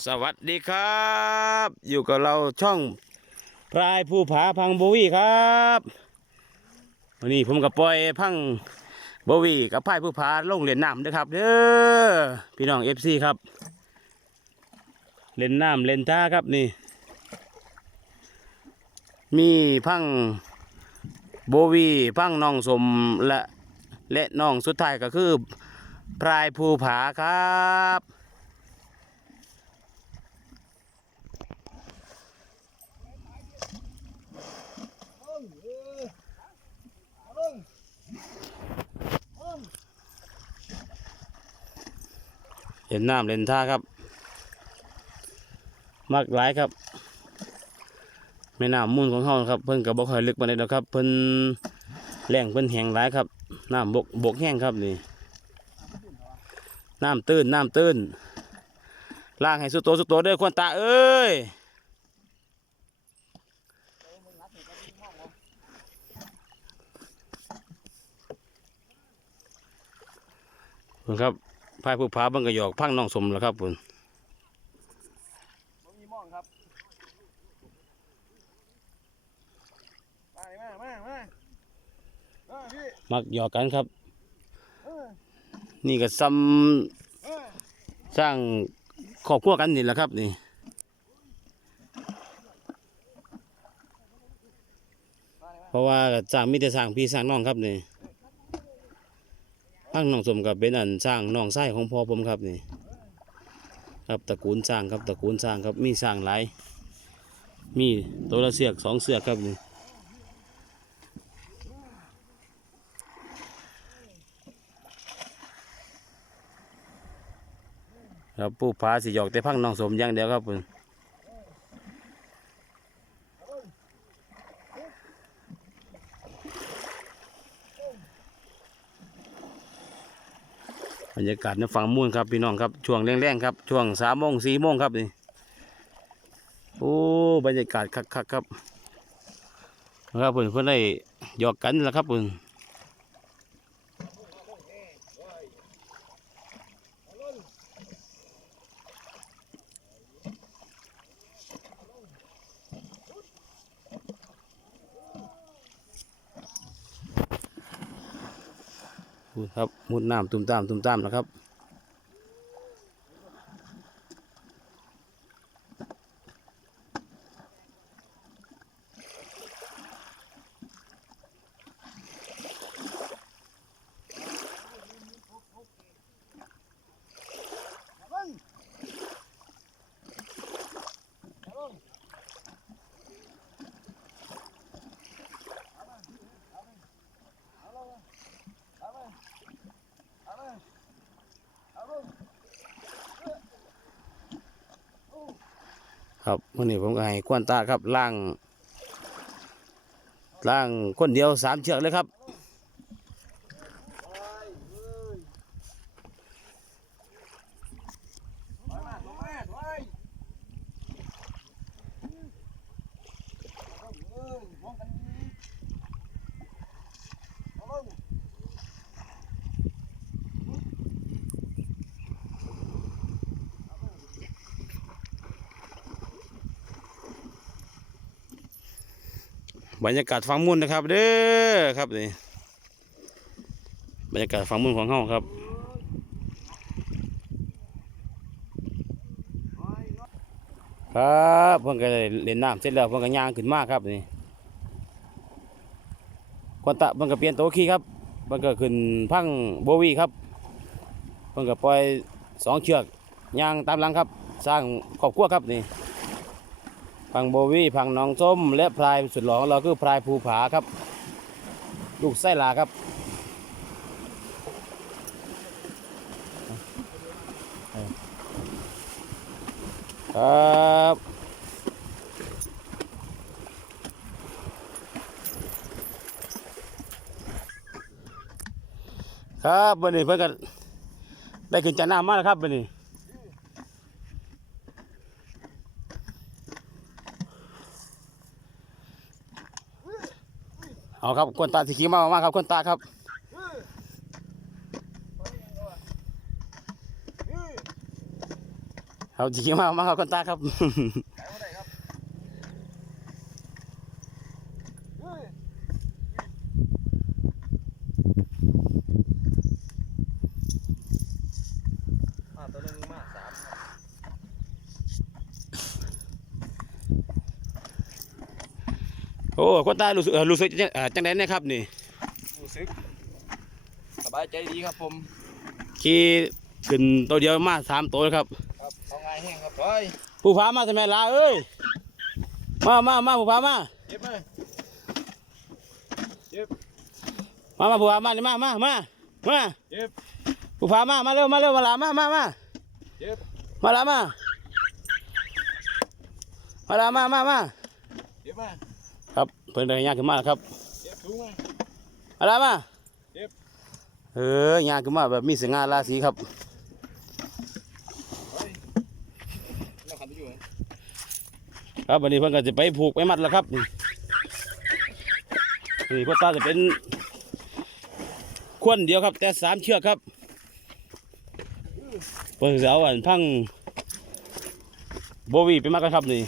สวัสดีครับ อยู่กับเราช่องพรายภูผาพังโบวี่ครับวันนี้ผมกับปอยพังโบวี่กับพายภูผาลงเล่นน้ำเด้วยครับเด้อพี่น้องเอฟซีครับ เล่นน้ำเล่นท่าครับนี่ มีพังโบวี่พังน้องสมและและน้องสุดท้ายก็คือพรายภูผาครับ เห็นน้ำเล่นท่าครับ มักหลายครับแม่น้ำมูลของเฮาครับ เพิ่นกับบ่ค่อยลึกปานใดดอกครับ เพิ่นแรงเพิ่นแห้งหลายครับน้ำบกบกแห้งครับนี่น้ำตื้นน้ำตื้นล่างให้สุดโตสุดโตเด้อควรตาเอ้ยครับ พายผู้พาเบังกระยอกพังน้องสมแล้วครับเพิ่นบ่มีหมองครับมามามามาเออพี่มักหยอกกันครับเออนี่ก็ซ้เออำสร้างครอบครัวกันนี่แหละครับนี่เพราะว่าสร้างมิแต่สร้างพี่สร้างน้องครับนี่ พังน้องสมกับเป็นอันสร้างน้องไส้ของพ่อผมครับนี่ ครับตระกูลสร้างครับตระกูลสร้างครับมีสร้างหลายมีตัวละเสือกสองเสือกครับนี่ครับผู้พาสิหยอกแต่พังน้องสมอย่างเดียวครับเพิ่นบ รรยากาศในฝั่งมุ่นครับพี่น้องครับช่วงแรงๆครับช่วงสามโมงสี่โมงครับนี่โอ้บรรยากาศคักๆครับนะครับเพิ่นเพิ่นได้หยอกกันแล้วครับเพิ่น ครับมุดน้ำตุ้มตามตุ้มตามนะครับ ครับวันนี้ผมก็ให้ควนตาครับล่างล่างคนเดียวสามเชือกเลยครับ ถอยมาลงมาถอยเออมองกันดีเอาลง บรรยากาศฟังมุ่นนะครับ เด้อครับนี่บรรยากาศฟังมุ่นของเฮาครับครับเพิ่นก็ได้เล่นน้ำเสร็จแล้วเพิ่นก็ย่างขึ้นมากครับนี่ควันตะเพิ่นก็เปลี่ยนโต๊ะขี้ครับเพิ่นก็ขึ้นพังโบวีครับเพิ่นก็ปล่อยสองเชือกย่างตามหลังครับ สร้างครอบครัวครับนี่ พังโบวี่พังหนองส้ม และพลายสุดหล่อของเราคือพลายภูผาครับ ลูกไส้ลาครับครับครับวันนี้เพื่อนก็ได้ขึ้นจากน้ำมาแล้วครับวันนี้ เอาครับควนตาสีขีมามาครับควนตาครับเอาสีขีมามาครับคนตาครับเฮ้ยมาตัวหนึงมาสามครับ โอ้คนตารู้สึกเอ่อรู้สึกจังเอ่อจังไดเนี่ยครับ นี่รู้สึกสบายใจดีครับผมขี่ขึ้นตัวเดียวมาสามตัวเลยครับ ครับเอาไงแห้งครับไปผู้พามาใช่ไหมลาเอ้ยมามามาผู้พามาเก็บมามามาผู้พามานี่มามามามาเก็บผู้พามามาเร็วมาเร็วมาลามามามาเก็บมาลามามาลามามามาเก็บมา ครับเพิ่นเดินยากขึ้นมาแล้วครับเก็บถุงมามาลามาเจ็บเออยากขึ้นมาแบบมีสง่าราศีครับครับวันนี้เพิ่อนก็จะไปผูกไปมัดแล้วครับนี่พ่อตาจะเป็นควนเดียวครับ แต่สามเชือกครับเพิ่อนจะเอาอันพังโบวีไปมัดกันครับนี่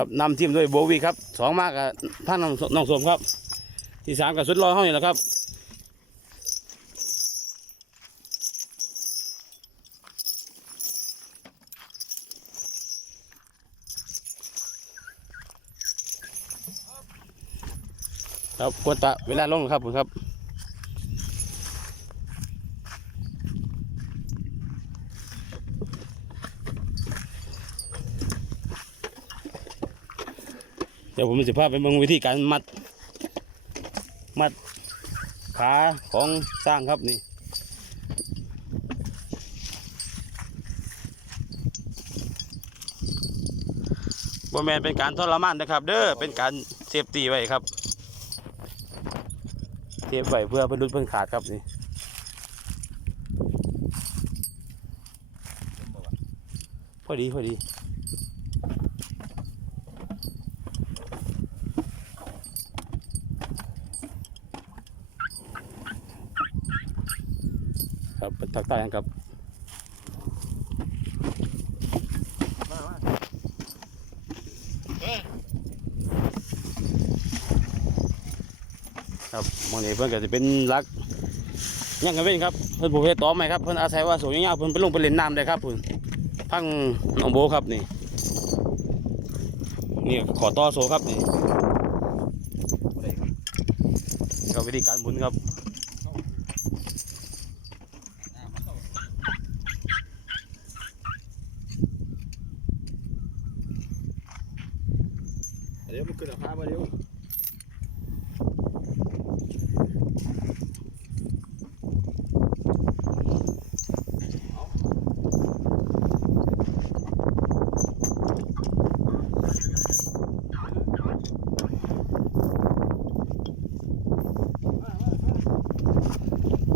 ครับนำทีมด้วยโบวีครับสองมากกับท่านน้องสมครับ ที่สามกับสุดรอห้องนี่แหละครับครับกวนตะเวลาลงครับผมครับ ดี๋ยวผมจะพาไปเบิ่งวิธีการมัด มัดขาของสร้างครับนี่บ่แมนเป็นการทรมานนะครับ เด้อเป็นการเซฟตีไว้ครับเซฟไว้เพื่อเพื่อรุดเพื่อขาดครับนี่พอดีพอดี ครับตักใต้กันครับครับมองนี้เพิ่อนก็จะเป็นรักยังกันเว้นครับเพิ่อนผูกเพชรต่อไหมครับเพิ่อนอาศัยว่าสูงยาวเพิ่อนไปลงไปเล่นน้ำได้ครับเพิ่อนพังหนองโบครับนี่นี่ขอต่อโซครับนี่ก็วิธีการหมุนครับ น้ำมันเข้า เดี๋ยวมันขึ้นราคามาเร็ว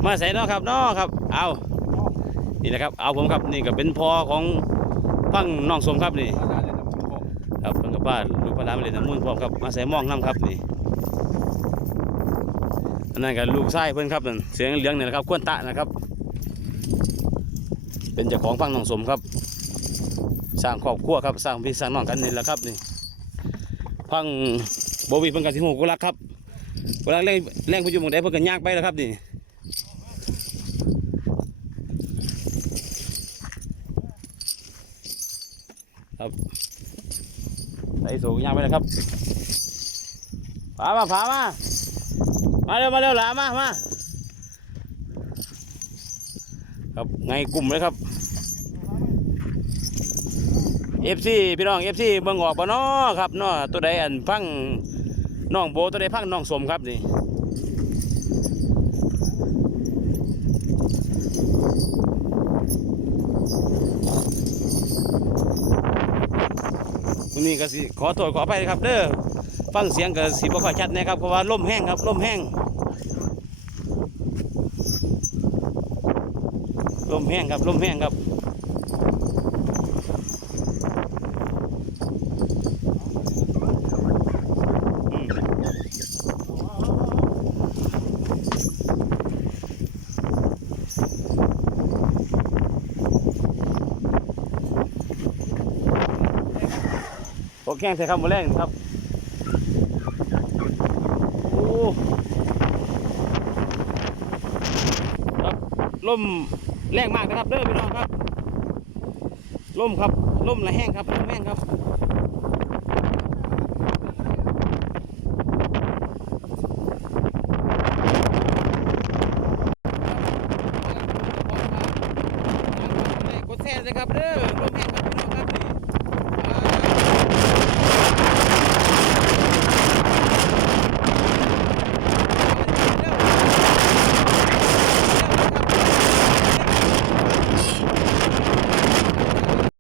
มาใส่นาะครับนาะครับ เอานี่นะครับ เอาผมครับ นี่ก็เป็นพอของพังน้องสมครับนี่ ครับเพิ่นกับบ้าน ลูกพระรามเลยนน้ำมูลพร้อมครับมาใส่หมองน้ำครับนี่อันนั้นก็ลูกชายเพิ่อนครับนั่นเสียงเหลืองเนี่แหละครับควนตะนะครับ เป็นเจ้าของพังน้องสมครับ สร้างครอบครัวครับสร้างพี่สร้างน้องกันนี่แหละครับนี่พังโบวีเพิ่นกับสิหูกุลักครับกุลักแรงแรงไปอยู่หมองใดเพิ่นก็ย่างไปแล้วครับนี่ ใส่สูงยางไปแล้วครับผามาผามา มาเร็วมาเร็วหลามามาครับไงกลุ่มเลยครับเอฟซีพี่น้องเอฟซีเบิ่งออกบ่น้อครับน้อตัวใดอันพังน้องโบตัวใดพังน้องสมครับนี่ นี้ก็สิขอโทษขออภัยนะครับ เด้อฟังเสียงก็สิบ่ค่อยชัดนะครับเพราะว่าลมแห้งครับลมแห้งลมแห้งครับลมแห้งครับ ห้งใส่ครับมาแรงครับ โอ้ครับลมแรงมากนะครับเด้อพี่น้องครับล่มครับล่มละแห้งครับลมแห้งครับกดแซงเลยครับเด้อ